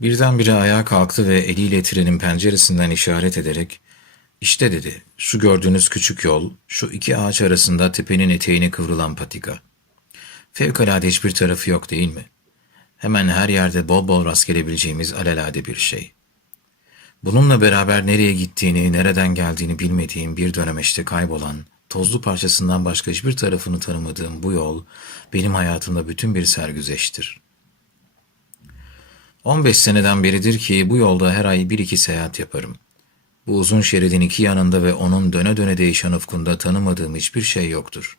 Birdenbire ayağa kalktı ve eliyle trenin penceresinden işaret ederek işte dedi şu gördüğünüz küçük yol şu iki ağaç arasında tepenin eteğine kıvrılan patika. Fevkalade hiçbir tarafı yok değil mi? Hemen her yerde bol bol rast gelebileceğimiz alelade bir şey. Bununla beraber nereye gittiğini, nereden geldiğini bilmediğim bir dönemeçte kaybolan, tozlu parçasından başka hiçbir tarafını tanımadığım bu yol, benim hayatımda bütün bir sergüzeştir. 15 seneden beridir ki bu yolda her ay bir iki seyahat yaparım. Bu uzun şeridin iki yanında ve onun döne döne değişen ufkunda tanımadığım hiçbir şey yoktur.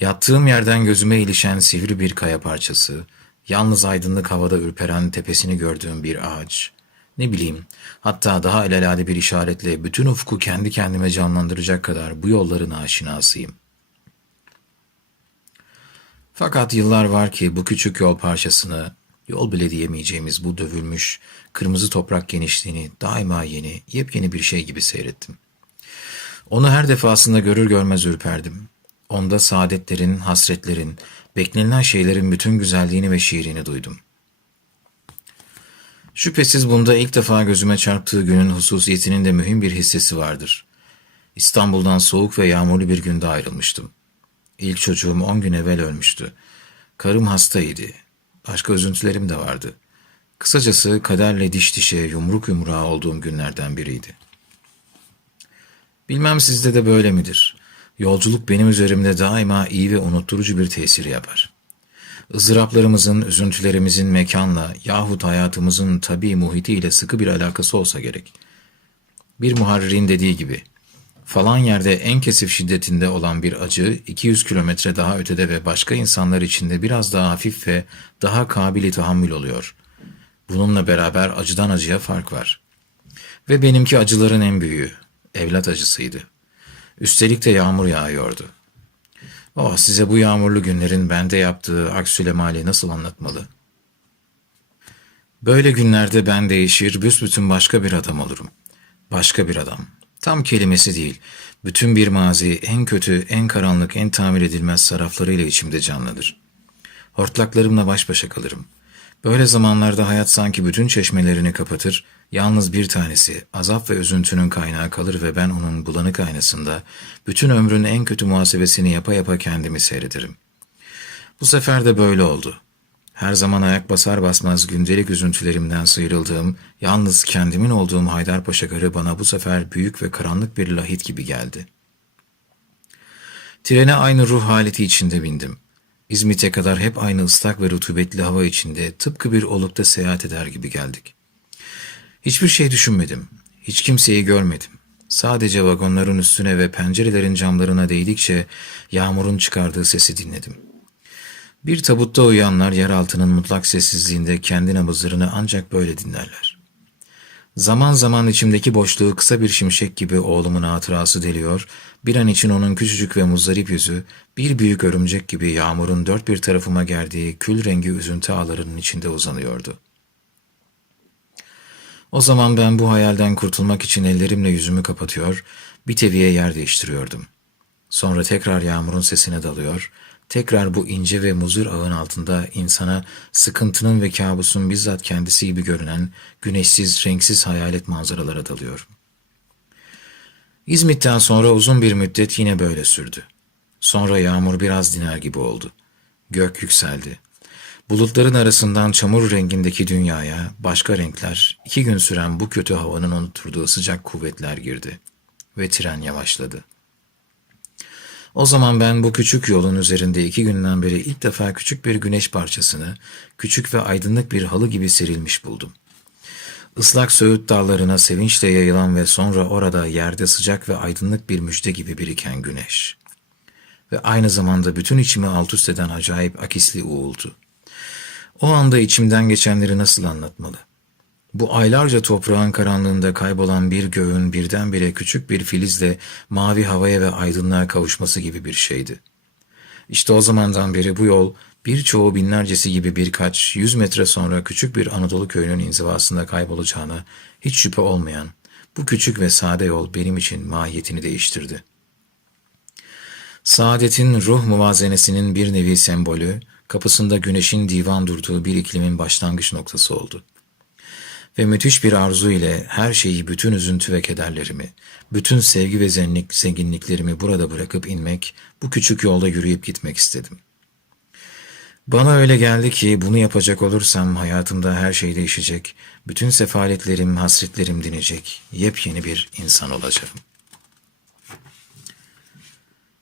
Yattığım yerden gözüme ilişen sivri bir kaya parçası, yalnız aydınlık havada ürperen tepesini gördüğüm bir ağaç, ne bileyim, hatta daha alelade bir işaretle bütün ufku kendi kendime canlandıracak kadar bu yolların aşinasıyım. Fakat yıllar var ki bu küçük yol parçasını, yol bile diyemeyeceğimiz bu dövülmüş, kırmızı toprak genişliğini daima yeni, yepyeni bir şey gibi seyrettim. Onu her defasında görür görmez ürperdim. Onda saadetlerin, hasretlerin, beklenilen şeylerin bütün güzelliğini ve şiirini duydum. Şüphesiz bunda ilk defa gözüme çarptığı günün hususiyetinin de mühim bir hissesi vardır. İstanbul'dan soğuk ve yağmurlu bir günde ayrılmıştım. İlk çocuğum on gün evvel ölmüştü. Karım hastaydı. Başka üzüntülerim de vardı. Kısacası kaderle diş dişe, yumruk yumruğa olduğum günlerden biriydi. Bilmem sizde de böyle midir? Yolculuk benim üzerimde daima iyi ve unutturucu bir tesir yapar. ızdıraplarımızın, üzüntülerimizin mekanla yahut hayatımızın tabii muhitiyle sıkı bir alakası olsa gerek. Bir muharririn dediği gibi, falan yerde en kesif şiddetinde olan bir acı 200 kilometre daha ötede ve başka insanlar içinde biraz daha hafif ve daha kabili tahammül oluyor. Bununla beraber acıdan acıya fark var. Ve benimki acıların en büyüğü, evlat acısıydı. Üstelik de yağmur yağıyordu. Oh size bu yağmurlu günlerin bende yaptığı aksülemali nasıl anlatmalı? Böyle günlerde ben değişir, büsbütün başka bir adam olurum. Başka bir adam. Tam kelimesi değil. Bütün bir mazi en kötü, en karanlık, en tamir edilmez saraflarıyla içimde canlanır. Hortlaklarımla baş başa kalırım. Böyle zamanlarda hayat sanki bütün çeşmelerini kapatır, yalnız bir tanesi azap ve üzüntünün kaynağı kalır ve ben onun bulanık aynasında bütün ömrün en kötü muhasebesini yapa yapa kendimi seyrederim. Bu sefer de böyle oldu. Her zaman ayak basar basmaz gündelik üzüntülerimden sıyrıldığım, yalnız kendimin olduğum Haydarpaşa garı bana bu sefer büyük ve karanlık bir lahit gibi geldi. Trene aynı ruh haleti içinde bindim. İzmit'e kadar hep aynı ıslak ve rutubetli hava içinde tıpkı bir olukta seyahat eder gibi geldik. Hiçbir şey düşünmedim. Hiç kimseyi görmedim. Sadece vagonların üstüne ve pencerelerin camlarına değdikçe yağmurun çıkardığı sesi dinledim. Bir tabutta uyuyanlar yeraltının mutlak sessizliğinde kendi nabızlarını ancak böyle dinlerler. Zaman zaman içimdeki boşluğu kısa bir şimşek gibi oğlumun hatırası deliyor, bir an için onun küçücük ve muzdarip yüzü bir büyük örümcek gibi yağmurun dört bir tarafıma gerdiği kül rengi üzüntü ağlarının içinde uzanıyordu. O zaman ben bu hayalden kurtulmak için ellerimle yüzümü kapatıyor, bir teviye yer değiştiriyordum. Sonra tekrar yağmurun sesine dalıyor, tekrar bu ince ve muzur ağın altında insana sıkıntının ve kabusun bizzat kendisi gibi görünen güneşsiz, renksiz hayalet manzaralara dalıyorum. İzmit'ten sonra uzun bir müddet yine böyle sürdü. Sonra yağmur biraz diner gibi oldu. Gök yükseldi. Bulutların arasından çamur rengindeki dünyaya başka renkler, iki gün süren bu kötü havanın unutturduğu sıcak kuvvetler girdi. Ve tren yavaşladı. O zaman ben bu küçük yolun üzerinde iki günden beri ilk defa küçük bir güneş parçasını, küçük ve aydınlık bir halı gibi serilmiş buldum. Islak Söğüt dağlarına sevinçle yayılan ve sonra orada yerde sıcak ve aydınlık bir müjde gibi biriken güneş. Ve aynı zamanda bütün içimi alt üst eden acayip akisli uğultu. O anda içimden geçenleri nasıl anlatmalı? Bu aylarca toprağın karanlığında kaybolan bir göğün birdenbire küçük bir filizle mavi havaya ve aydınlığa kavuşması gibi bir şeydi. İşte o zamandan beri bu yol birçoğu binlercesi gibi birkaç yüz metre sonra küçük bir Anadolu köyünün inzivasında kaybolacağına hiç şüphe olmayan bu küçük ve sade yol benim için mahiyetini değiştirdi. Saadetin ruh muvazenesinin bir nevi sembolü, kapısında güneşin divan durduğu bir iklimin başlangıç noktası oldu. Ve müthiş bir arzu ile her şeyi, bütün üzüntü ve kederlerimi, bütün sevgi ve zenginlik, zenginliklerimi burada bırakıp inmek, bu küçük yolda yürüyüp gitmek istedim. Bana öyle geldi ki bunu yapacak olursam hayatımda her şey değişecek, bütün sefaletlerim, hasretlerim dinecek, yepyeni bir insan olacağım.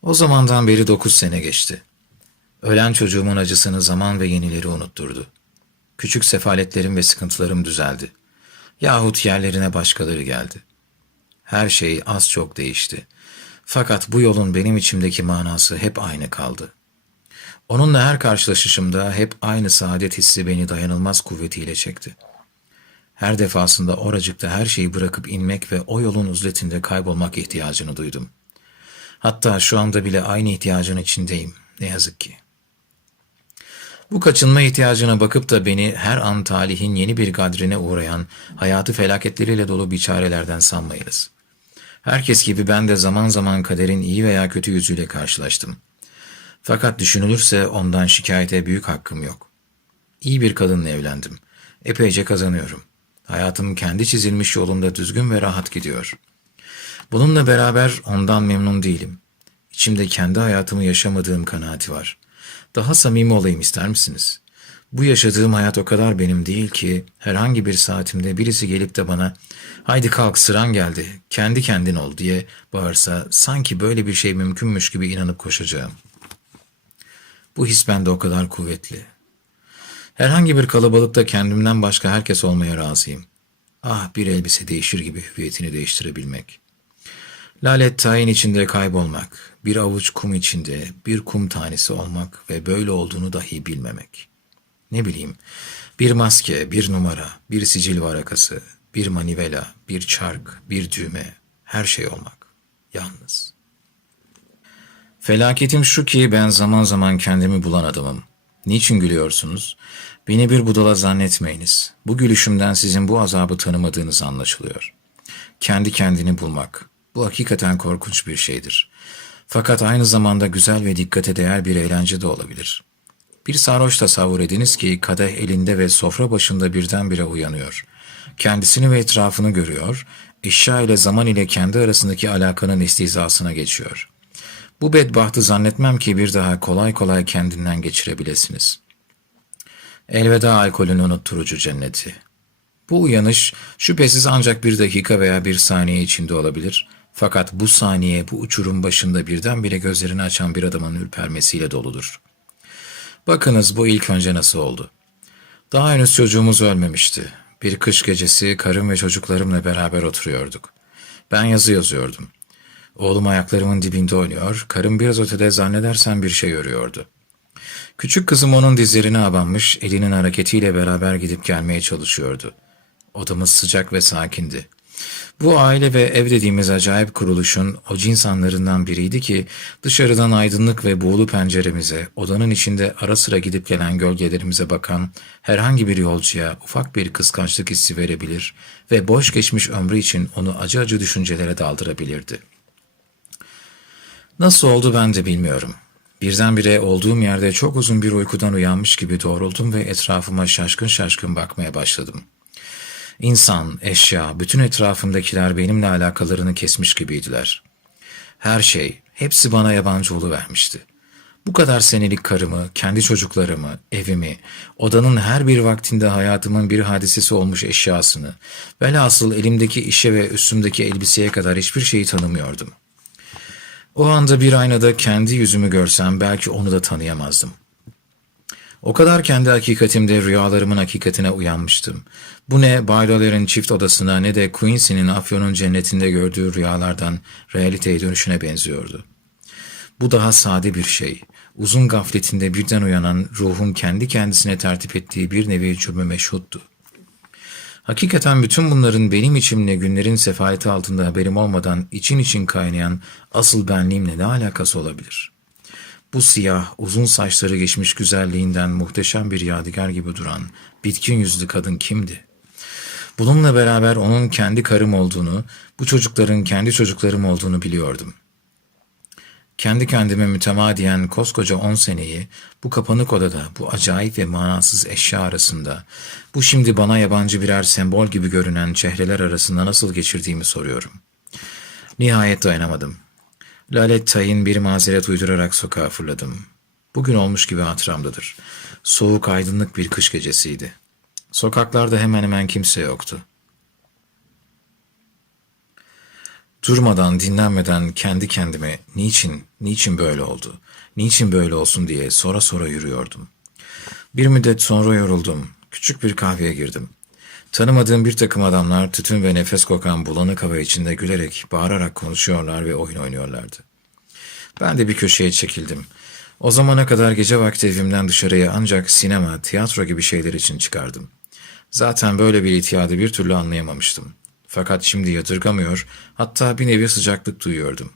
O zamandan beri dokuz sene geçti. Ölen çocuğumun acısını zaman ve yenileri unutturdu. Küçük sefaletlerim ve sıkıntılarım düzeldi. Yahut yerlerine başkaları geldi. Her şey az çok değişti. Fakat bu yolun benim içimdeki manası hep aynı kaldı. Onunla her karşılaşışımda hep aynı saadet hissi beni dayanılmaz kuvvetiyle çekti. Her defasında oracıkta her şeyi bırakıp inmek ve o yolun uzletinde kaybolmak ihtiyacını duydum. Hatta şu anda bile aynı ihtiyacın içindeyim. Ne yazık ki. Bu kaçınma ihtiyacına bakıp da beni her an talihin yeni bir gadrine uğrayan, hayatı felaketleriyle dolu biçarelerden sanmayınız. Herkes gibi ben de zaman zaman kaderin iyi veya kötü yüzüyle karşılaştım. Fakat düşünülürse ondan şikayete büyük hakkım yok. İyi bir kadınla evlendim. Epeyce kazanıyorum. Hayatım kendi çizilmiş yolunda düzgün ve rahat gidiyor. Bununla beraber ondan memnun değilim. İçimde kendi hayatımı yaşamadığım kanaati var. Daha samimi olayım ister misiniz? Bu yaşadığım hayat o kadar benim değil ki herhangi bir saatimde birisi gelip de bana haydi kalk sıran geldi kendi kendin ol diye bağırsa sanki böyle bir şey mümkünmüş gibi inanıp koşacağım. Bu his bende o kadar kuvvetli. Herhangi bir kalabalıkta kendimden başka herkes olmaya razıyım. Ah bir elbise değişir gibi hüviyetini değiştirebilmek. Lalet tayin içinde kaybolmak, bir avuç kum içinde bir kum tanesi olmak ve böyle olduğunu dahi bilmemek. Ne bileyim, bir maske, bir numara, bir sicil varakası, bir manivela, bir çark, bir düğme, her şey olmak. Yalnız. Felaketim şu ki ben zaman zaman kendimi bulan adamım. Niçin gülüyorsunuz? Beni bir budala zannetmeyiniz. Bu gülüşümden sizin bu azabı tanımadığınız anlaşılıyor. Kendi kendini bulmak. Bu hakikaten korkunç bir şeydir. Fakat aynı zamanda güzel ve dikkate değer bir eğlence de olabilir. Bir sarhoş tasavvur ediniz ki kadeh elinde ve sofra başında birdenbire uyanıyor. Kendisini ve etrafını görüyor, eşya ile zaman ile kendi arasındaki alakanın istihzasına geçiyor. Bu bedbahtı zannetmem ki bir daha kolay kolay kendinden geçirebilesiniz. Elveda alkolün unutturucu cenneti. Bu uyanış şüphesiz ancak bir dakika veya bir saniye içinde olabilir. Fakat bu saniye bu uçurum başında birdenbire gözlerini açan bir adamın ürpermesiyle doludur. Bakınız bu ilk önce nasıl oldu. Daha henüz çocuğumuz ölmemişti. Bir kış gecesi karım ve çocuklarımla beraber oturuyorduk. Ben yazı yazıyordum. Oğlum ayaklarımın dibinde oynuyor, karım biraz ötede zannedersen bir şey örüyordu. Küçük kızım onun dizlerine abanmış, elinin hareketiyle beraber gidip gelmeye çalışıyordu. Odamız sıcak ve sakindi. Bu aile ve ev dediğimiz acayip kuruluşun o cinsanlarından biriydi ki dışarıdan aydınlık ve buğulu penceremize, odanın içinde ara sıra gidip gelen gölgelerimize bakan herhangi bir yolcuya ufak bir kıskançlık hissi verebilir ve boş geçmiş ömrü için onu acı acı düşüncelere daldırabilirdi. Nasıl oldu ben de bilmiyorum. Birdenbire olduğum yerde çok uzun bir uykudan uyanmış gibi doğruldum ve etrafıma şaşkın şaşkın bakmaya başladım. İnsan, eşya, bütün etrafımdakiler benimle alakalarını kesmiş gibiydiler. Her şey, hepsi bana yabancı vermişti. Bu kadar senelik karımı, kendi çocuklarımı, evimi, odanın her bir vaktinde hayatımın bir hadisesi olmuş eşyasını, velhasıl elimdeki işe ve üstümdeki elbiseye kadar hiçbir şeyi tanımıyordum. O anda bir aynada kendi yüzümü görsem belki onu da tanıyamazdım. O kadar kendi hakikatimde rüyalarımın hakikatine uyanmıştım. Bu ne Bayloler'in çift odasına ne de Quincy'nin Afyon'un cennetinde gördüğü rüyalardan realiteye dönüşüne benziyordu. Bu daha sade bir şey. Uzun gafletinde birden uyanan ruhun kendi kendisine tertip ettiği bir nevi çöme meşhuttu. Hakikaten bütün bunların benim içimle günlerin sefaleti altında haberim olmadan için için kaynayan asıl benliğimle ne alakası olabilir? Bu siyah, uzun saçları geçmiş güzelliğinden muhteşem bir yadigar gibi duran bitkin yüzlü kadın kimdi? Bununla beraber onun kendi karım olduğunu, bu çocukların kendi çocuklarım olduğunu biliyordum. Kendi kendime mütemadiyen koskoca on seneyi bu kapanık odada, bu acayip ve manasız eşya arasında, bu şimdi bana yabancı birer sembol gibi görünen çehreler arasında nasıl geçirdiğimi soruyorum. Nihayet dayanamadım. Lalet tayin bir mazeret uydurarak sokağa fırladım. Bugün olmuş gibi hatıramdadır. Soğuk aydınlık bir kış gecesiydi. Sokaklarda hemen hemen kimse yoktu. Durmadan, dinlenmeden kendi kendime niçin, niçin böyle oldu, niçin böyle olsun diye sora sora yürüyordum. Bir müddet sonra yoruldum. Küçük bir kahveye girdim. Tanımadığım bir takım adamlar tütün ve nefes kokan bulanık hava içinde gülerek, bağırarak konuşuyorlar ve oyun oynuyorlardı. Ben de bir köşeye çekildim. O zamana kadar gece vakti evimden dışarıya ancak sinema, tiyatro gibi şeyler için çıkardım. Zaten böyle bir itiyadı bir türlü anlayamamıştım. Fakat şimdi yadırgamıyor, hatta bir nevi sıcaklık duyuyordum.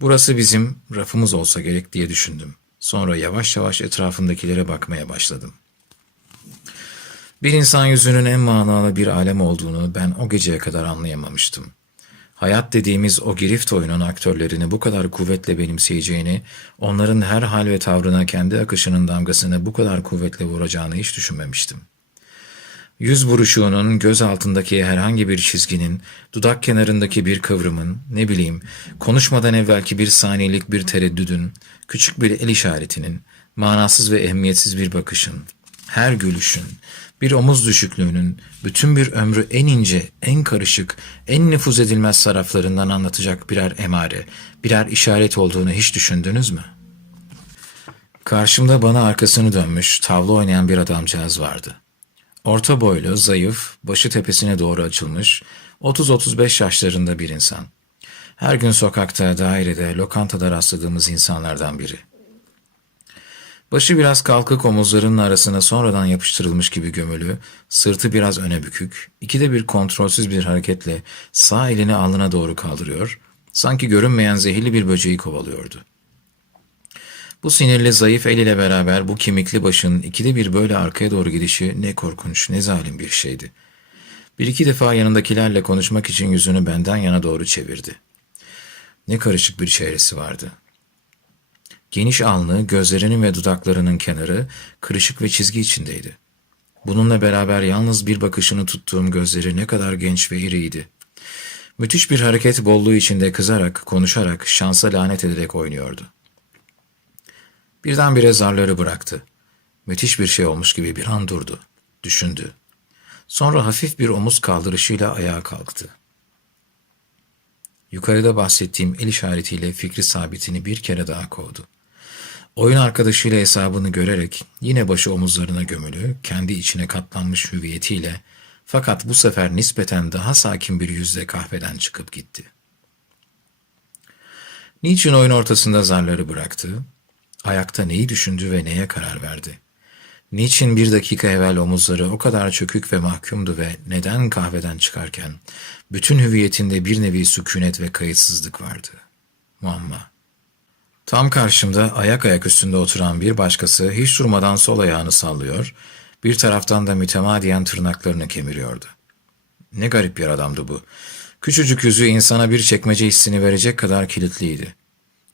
Burası bizim rafımız olsa gerek diye düşündüm. Sonra yavaş yavaş etrafındakilere bakmaya başladım. Bir insan yüzünün en manalı bir alem olduğunu ben o geceye kadar anlayamamıştım. Hayat dediğimiz o girift oyunun aktörlerini bu kadar kuvvetle benimseyeceğini, onların her hal ve tavrına kendi akışının damgasını bu kadar kuvvetle vuracağını hiç düşünmemiştim. Yüz buruşuğunun, göz altındaki herhangi bir çizginin, dudak kenarındaki bir kıvrımın, ne bileyim, konuşmadan evvelki bir saniyelik bir tereddüdün, küçük bir el işaretinin, manasız ve ehemmiyetsiz bir bakışın, her gülüşün, bir omuz düşüklüğünün, bütün bir ömrü en ince, en karışık, en nüfuz edilmez taraflarından anlatacak birer emare, birer işaret olduğunu hiç düşündünüz mü? Karşımda bana arkasını dönmüş, tavla oynayan bir adamcağız vardı. Orta boylu, zayıf, başı tepesine doğru açılmış, 30-35 yaşlarında bir insan. Her gün sokakta, dairede, lokantada rastladığımız insanlardan biri. Başı biraz kalkık omuzlarının arasına sonradan yapıştırılmış gibi gömülü, sırtı biraz öne bükük, ikide bir kontrolsüz bir hareketle sağ elini alnına doğru kaldırıyor, sanki görünmeyen zehirli bir böceği kovalıyordu. Bu sinirli zayıf el ile beraber bu kemikli başın ikide bir böyle arkaya doğru gidişi ne korkunç ne zalim bir şeydi. Bir iki defa yanındakilerle konuşmak için yüzünü benden yana doğru çevirdi. Ne karışık bir çehresi vardı. Geniş alnı, gözlerinin ve dudaklarının kenarı kırışık ve çizgi içindeydi. Bununla beraber yalnız bir bakışını tuttuğum gözleri ne kadar genç ve iriydi. Müthiş bir hareket bolluğu içinde kızarak, konuşarak, şansa lanet ederek oynuyordu. Birdenbire zarları bıraktı. Müthiş bir şey olmuş gibi bir an durdu. Düşündü. Sonra hafif bir omuz kaldırışıyla ayağa kalktı. Yukarıda bahsettiğim el işaretiyle fikri sabitini bir kere daha kovdu. Oyun arkadaşıyla hesabını görerek yine başı omuzlarına gömülü, kendi içine katlanmış hüviyetiyle fakat bu sefer nispeten daha sakin bir yüzle kahveden çıkıp gitti. Niçin oyun ortasında zarları bıraktı? Ayakta neyi düşündü ve neye karar verdi? Niçin bir dakika evvel omuzları o kadar çökük ve mahkumdu ve neden kahveden çıkarken bütün hüviyetinde bir nevi sükunet ve kayıtsızlık vardı? Muamma. Tam karşımda ayak ayak üstünde oturan bir başkası hiç durmadan sol ayağını sallıyor, bir taraftan da mütemadiyen tırnaklarını kemiriyordu. Ne garip bir adamdı bu. Küçücük yüzü insana bir çekmece hissini verecek kadar kilitliydi.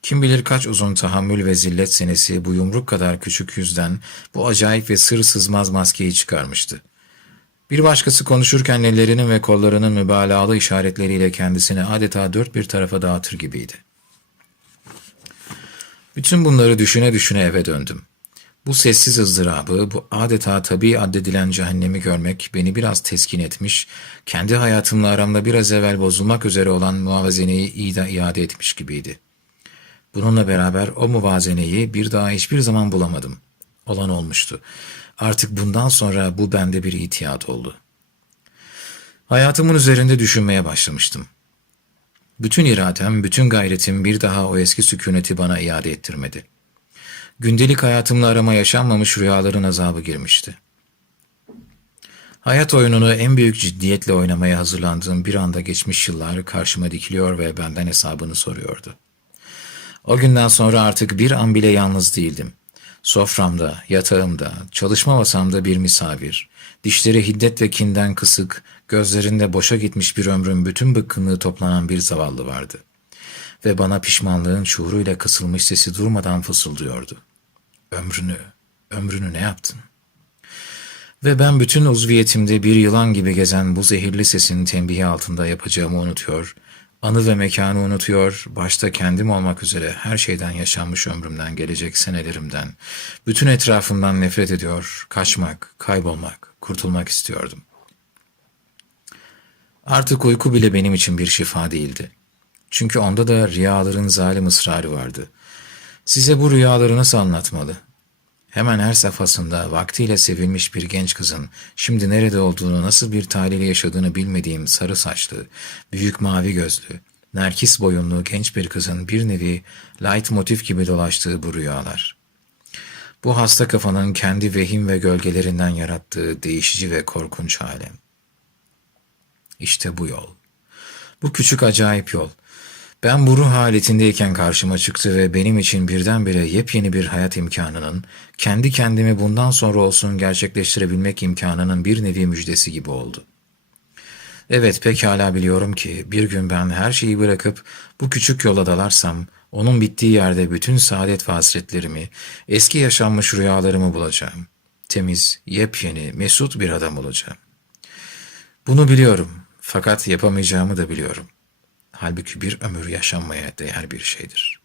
Kim bilir kaç uzun tahammül ve zillet senesi bu yumruk kadar küçük yüzden bu acayip ve sır sızmaz maskeyi çıkarmıştı. Bir başkası konuşurken ellerinin ve kollarının mübalağalı işaretleriyle kendisini adeta dört bir tarafa dağıtır gibiydi. Bütün bunları düşüne düşüne eve döndüm. Bu sessiz ızdırabı, bu adeta tabii addedilen cehennemi görmek beni biraz teskin etmiş, kendi hayatımla aramda biraz evvel bozulmak üzere olan muvazeneyi iyi de iade etmiş gibiydi. Bununla beraber o muvazeneyi bir daha hiçbir zaman bulamadım. Olan olmuştu. Artık bundan sonra bu bende bir itiyat oldu. Hayatımın üzerinde düşünmeye başlamıştım. Bütün iradem, bütün gayretim bir daha o eski sükuneti bana iade ettirmedi. Gündelik hayatımla arama yaşanmamış rüyaların azabı girmişti. Hayat oyununu en büyük ciddiyetle oynamaya hazırlandığım bir anda geçmiş yıllar karşıma dikiliyor ve benden hesabını soruyordu. O günden sonra artık bir an bile yalnız değildim. Soframda, yatağımda, çalışma masamda bir misafir, dişleri hiddet ve kinden kısık, gözlerinde boşa gitmiş bir ömrün bütün bıkkınlığı toplanan bir zavallı vardı. ve bana pişmanlığın şuuruyla kısılmış sesi durmadan fısıldıyordu. Ömrünü, ömrünü ne yaptın? Ve ben bütün uzviyetimde bir yılan gibi gezen bu zehirli sesin tembihi altında yapacağımı unutuyor, anı ve mekanı unutuyor, başta kendim olmak üzere her şeyden yaşanmış ömrümden, gelecek senelerimden, bütün etrafımdan nefret ediyor, kaçmak, kaybolmak, kurtulmak istiyordum. Artık uyku bile benim için bir şifa değildi. Çünkü onda da rüyaların zalim ısrarı vardı. Size bu rüyaları nasıl anlatmalı? Hemen her safhasında vaktiyle sevilmiş bir genç kızın şimdi nerede olduğunu, nasıl bir taliyle yaşadığını bilmediğim sarı saçlı, büyük mavi gözlü, nerkis boyunlu genç bir kızın bir nevi light motif gibi dolaştığı bu rüyalar. Bu hasta kafanın kendi vehim ve gölgelerinden yarattığı değişici ve korkunç alem. İşte bu yol. Bu küçük acayip yol. Ben bu ruh haletindeyken karşıma çıktı ve benim için birdenbire yepyeni bir hayat imkanının, kendi kendimi bundan sonra olsun gerçekleştirebilmek imkanının bir nevi müjdesi gibi oldu. Evet pekala biliyorum ki bir gün ben her şeyi bırakıp bu küçük yola dalarsam, onun bittiği yerde bütün saadet ve eski yaşanmış rüyalarımı bulacağım. Temiz, yepyeni, mesut bir adam olacağım. Bunu biliyorum fakat yapamayacağımı da biliyorum. Halbuki bir ömür yaşanmaya değer bir şeydir.''